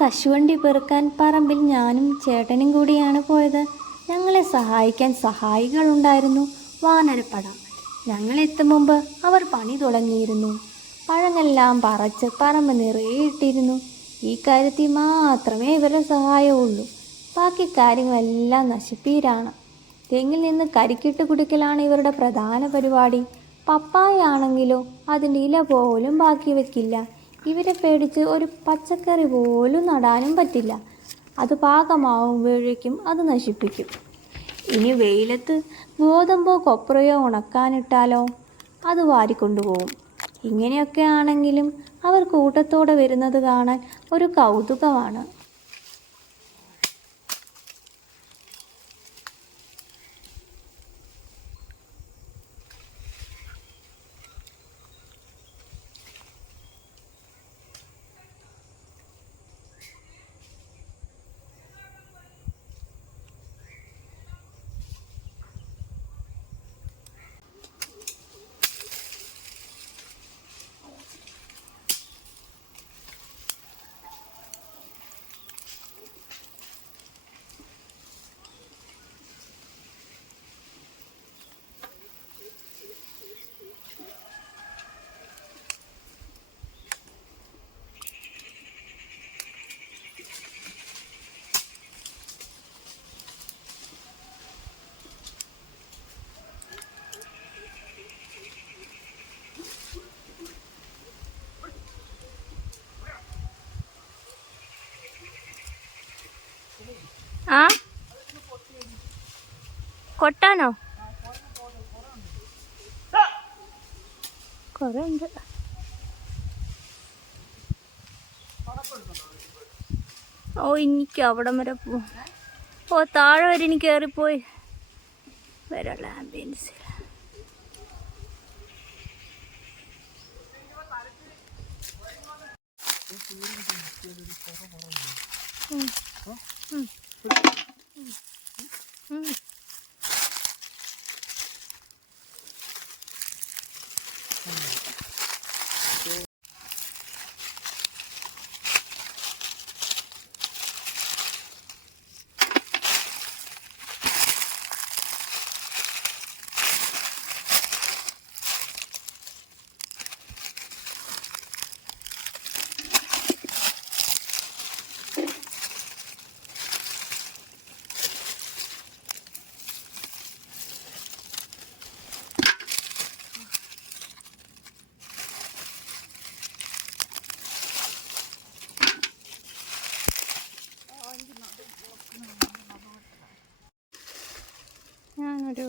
കശുവണ്ടി പെറുക്കാൻ പറമ്പിൽ ഞാനും ചേട്ടനും കൂടിയാണ് പോയത്. ഞങ്ങളെ സഹായിക്കാൻ സഹായികളുണ്ടായിരുന്നു. വാനരപ്പട. ഞങ്ങളെത്തും മുമ്പ് അവർ പണി തുടങ്ങിയിരുന്നു. പഴങ്ങെല്ലാം പറച്ച് പറമ്പ് നിറയെ ഇട്ടിരുന്നു. ഈ കാര്യത്തിൽ മാത്രമേ ഇവരുടെ സഹായമുള്ളൂ ബാക്കി കാര്യങ്ങളെല്ലാം നശിപ്പീരാണ്. തെങ്ങിൽ നിന്ന് കരിക്കിട്ട് കുടിക്കലാണ് ഇവരുടെ പ്രധാന പരിപാടി. പപ്പായ ആണെങ്കിലോ അതിന്റെ ഇല പോലും ബാക്കി വെക്കില്ല. ഇവരെ പേടിച്ച് ഒരു പച്ചക്കറി പോലും നടാനും പറ്റില്ല. അത് പാകമാവുമ്പോഴേക്കും അത് നശിപ്പിക്കും. ഇനി വെയിലത്ത് ഗോതമ്പോ കൊപ്രയോ ഉണക്കാനിട്ടാലോ? അത് വാരിക്കൊണ്ടുപോകും. ഇങ്ങനെയൊക്കെ ആണെങ്കിലും അവർ കൂട്ടത്തോടെ വരുന്നത് കാണാൻ ഒരു കൗതുകമാണ്. ആ? കൊട്ടാനോ? കുറേ ഉണ്ട് ഓ എനിക്ക് അവിടം വരെ പോ. ഓ താഴെ വരെ എനിക്ക് കയറിപ്പോയി വരള്ള ആംബിയൻസ് ഒരു മിനിറ്റ് Thank you. ഒരു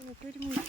മിനിറ്റ് ഒരു മിനിറ്റ്.